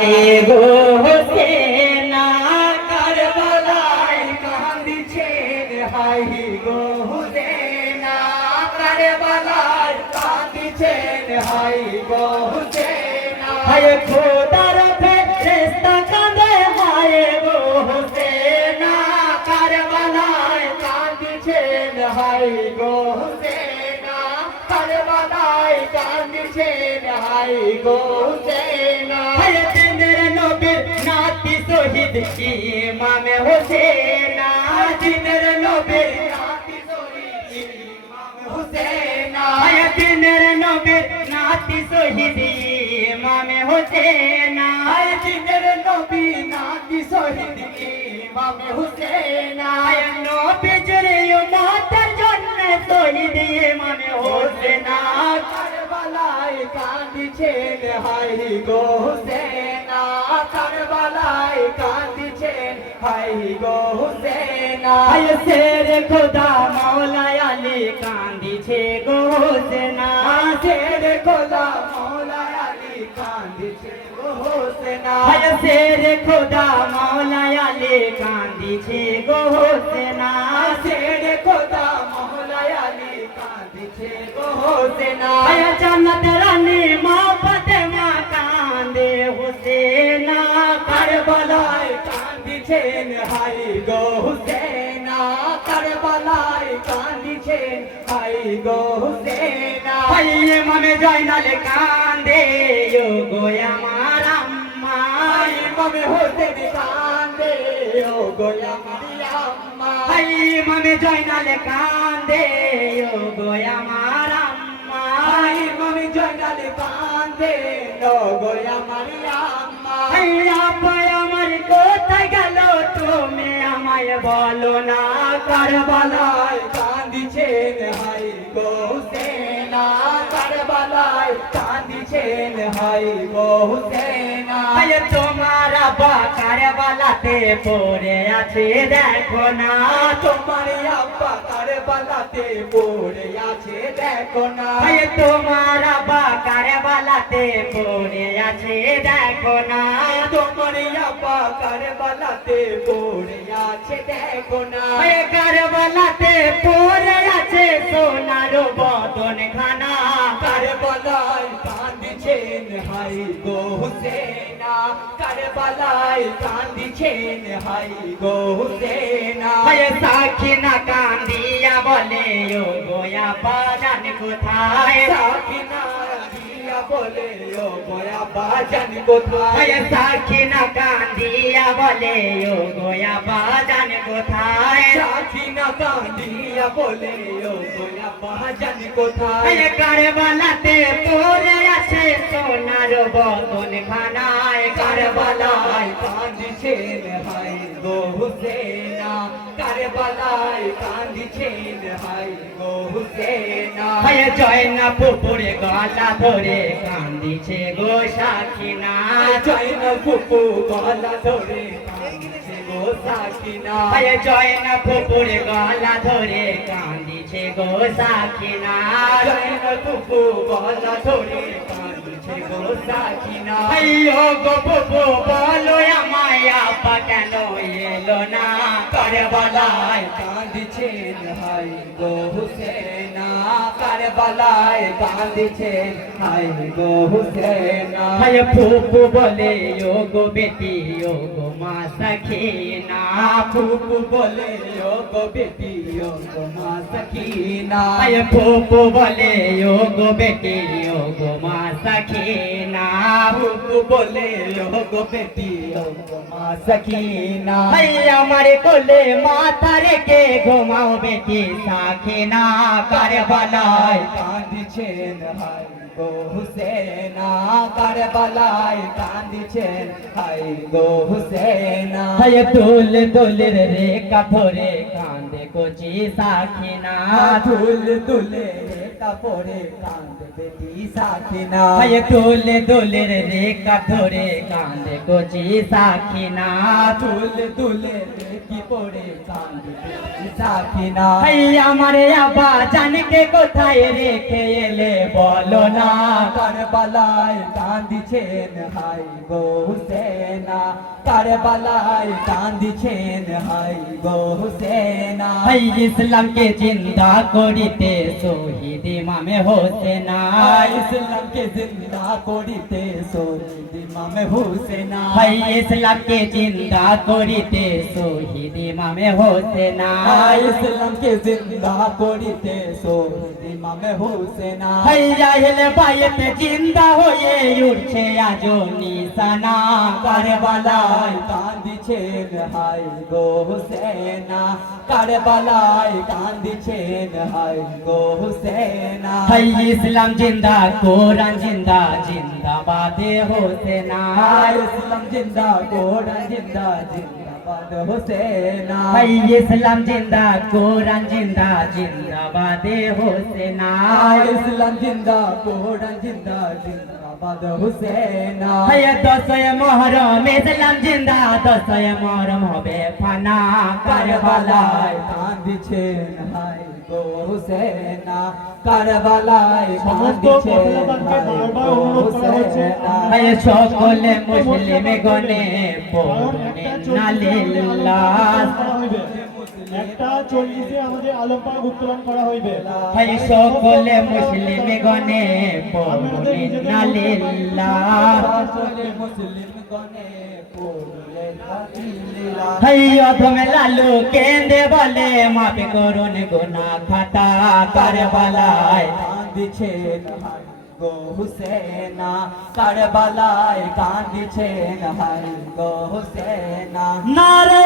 গো Hosena কারবালায় কাঁদিছেন high গো Hosena কারবালায় কাঁদিছেন high গো হোসেনা হায় খোদার ফেরেশতা কাঁদে হায় গো হোসেনা কারবালায় কাঁদিছেন হাই গো হোসেনা কারবালায় কাঁদিছেন হাই গো হোসেনা শহীদ ইমাম হোসেন দিনের নবীর নাতি শহীদ ইমাম হোসেন দিনের নবীর নাতি শহীদ ইমাম হোসেন দিনের নবী নাতি শহীদ ইমাম হোসেন নবীর উম্মতের জন্য শহীদ ইমাম হোসেন কারবালায় কাঁদিছেন হাই গো হোসেন কারবালায় কাঁদিছেন হাই গো হোসেন হায় শের খোদা মওলা আলী কাঁদিছে গো হোসেন শের খোদা মওলা আলী কাঁদিছে গো হোসেন হায় শের খোদা মওলা আলী কাঁদিছে গো হোসেন শের খোদা মওলা আলী কাঁদিছে গো হোসেন হায় জান্নাত রানী মা ফাতেমা কাঁদে হোসেন কারবালায় কাঁদিছেন হাই গো হোসেন কারবালায় কাঁদিছেন হাই গো হোসেন হাই ইমামে জয়নাল কাঁদে ও গো আমার আম্মা ইমামে হোসেন কাঁদে ও গো আমার আম্মা হাই ইমামে জয়নাল কাঁদে ও গো আমার আম্মা ইমামে জয়নাল কাঁদে ও গো আমার আম্মা হাই আপা আমার কোথায় গেল তুমি আমায় বলো না কারবালায় কাঁদিছেন হাই গো হোসেন কারবালায় কাঁদিছেন হাই গো হোসেন হায় তোমার আব্বা কারবালাতে পড়ে আছে দেখো না তোমার আব্বা কারবালাতে পড়ে আছে দেখো না হায় তোমার আব্বা কারবালাতে পড়ে আছে দেখো না তোমার আব্বা কারবালাতে পড়ে আছে দেখো না হায় কারবালাতে পড়ে আছে সোনার বদন খানা কারবালায় কাঁদিছেন হাই গো হোসেন কারবালায় কাঁদিছেন হাই গো হোসেন হায় সাকিনা কান্দিয়া বলে ও গোয়া বাজান কোথায় সাকিনা বলে ও গোয়া বাজান কোথায় সাকিনা কান্দিয়া বলে ও গোয়া বাজান কোথায় সাকিনা কান্দিয়া বলে ও গোয়া বাজান কোথায় কারবালাতে পড়ে আছে সোনার বদন খানায় কারবালায় কাঁদিছেন হাই গো হোসেন কারবালায় কাঁদিছেন হাই গো হোসেন হায় জয়নাপুরে গলা ধরে কান্দিছে গো সাকিনা জয়নাপুর গলা ধরে কান্দিছে গো সাকিনা হায় জয়নাপুরে গলা ধরে কান্দিছে গো সাকিনা জয়নাপুর গলা ধরে কান্দিছে গো সাকিনা আইয়ো গো পুপু বলো আমায় আপা কেন এলো না কারবালায় কাঁদিছেন হাই গো হোসেন কারবালায় কাঁদিছেন হাই গো হোসেন হায় ফুপু বলে ও গো বেটি ও গো মা সখিনা ফুপু বলে ও গো বেটি ও গো মা সখিনা হায় ফুপু বলে ও গো বেটি ও গো মা সখিনা ফুপু বলে ও গো বেটি ও গো মা সখিনা হায় আমার কোলে মাথা রেখে ঘুমাও বেটি সাখিনা কারবালায় কাঁদিছেন হাই গো হোসেন কারবালায় কাঁদিছেন হাই গো হোসেন হায় দুল দুলের রেখা ধরে কাঁদে কচি সাখিনা দুল দুলে রেখা পরে কাঁদে বেটি সাখিনা হায় দুল দুলের রেখা ধরে কাঁদে কচি সাখিনা দুল দুলে রেখি পরে কাঁদে বেটি সাখিনা হায় আমার আব্বা জানকে কোথায় রেখে এলে বলো না কারবালায় কাঁদিছেন হাই গো হোসেন কারবালায় কান্দিছেন হাই গো হুসেনা। হাই ইসলামকে জিন্দা করিতে শহীদ ইমামে হোসেনা, ইসলামকে জিন্দা করিতে শহীদ ইমামে হুসেনা। হাই ইসলামকে জিন্দা করিতে শহীদ ইমামে হোসেনা, ইসলামকে জিন্দা করিতে শহীদ ইমামে হুসেনা। হাই আহলে বাইত জিন্দা হয়ে উঠছে আজো নিশানা, কারবালায় কান্দিছেন হাই গো হুসেনা। কারবালায় কান্দিছেন হাই গো হুসেনা। হাই ইসলাম জিন্দা কোরআন জিন্দা জিন্দাবাদে হোসেনা, ইসলাম জিন্দা কোরআন জিন্দা জিন্দাবাদ হুসেনা। হাই ইসলাম জিন্দা কোরআন জিন্দা জিন্দাবাদে হোসেনা, ইসলাম জিন্দা কোরআন জিন্দা জিন্দাবাদ হুসেনা। হাই 10 মুহররম ইসলাম জিন্দা 10 মুহররম হবে ফানা, কারবালায় কান্দিছেন হাই গো হুসেনা। কারবালায় কান্দিছেন হাই গো হুসেনা। হাই সকলে মুসলিম গনে পড়নে নালিল্লাহ, 1:40 আমাদের আলম পাক উত্তোলন করা হইবে। হাই সকলে মুসলিম গনে পড়নে নালিল্লাহ, সকলে মুসলিম গনে পড়লে লাইলাহ। হাই অধমে লালু কেন্দে বলে মাফ করুন গুনাহ খাতা, কারবালায় কান্দিছেন হাই গো হুসেনা। কারবালায় কান্দিছেন হাই গো হুসেনা। নারে